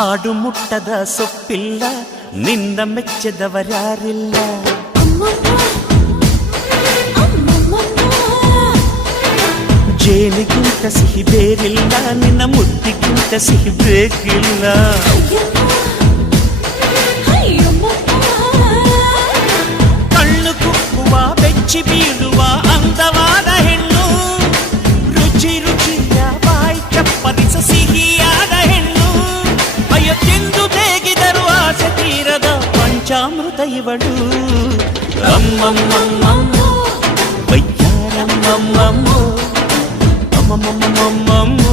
ಆಡು ಮುಟ್ಟದ ಸೊಪ್ಪಿಲ್ಲ ನಿನ್ನ ಮೆಚ್ಚದವರ್ಯಾರಿಲ್ಲ ಜೇನಿಗಿಂತ ಸಿಹಿ ಬೇರಿಲ್ಲ ನಿನ್ನ ಮುದ್ದಿಗಿಂತ ಸಿಹಿ ಬೇಕಿಲ್ಲ ಕಣ್ಣು ಕುಕ್ಕುವ ಬೆಚ್ಚಿ ಬೀಳುವ ಅಂದವಾದ ಹೆಣ್ಣು ರುಚಿ ರುಚಿಯ ಬಾಯಿ ಚಪ್ಪರಿಸ ಸಿಹಿಯಾದ ಹೆಣ್ಣು ಅಯ್ಯೋ ತಿಂದು ಬೇಗಿದರು ಆಸೆ ತೀರದ ಪಂಚಾಮೃತ ಇವಳು ಅಮ್ಮಮ್ಮಮ್ಮಮ್ಮ ವೈಯಾರಮ್ಮಮ್ಮಮ್ಮೋ ಅಮ್ಮಮ್ಮಮ್ಮಮ್ಮಮ್ಮ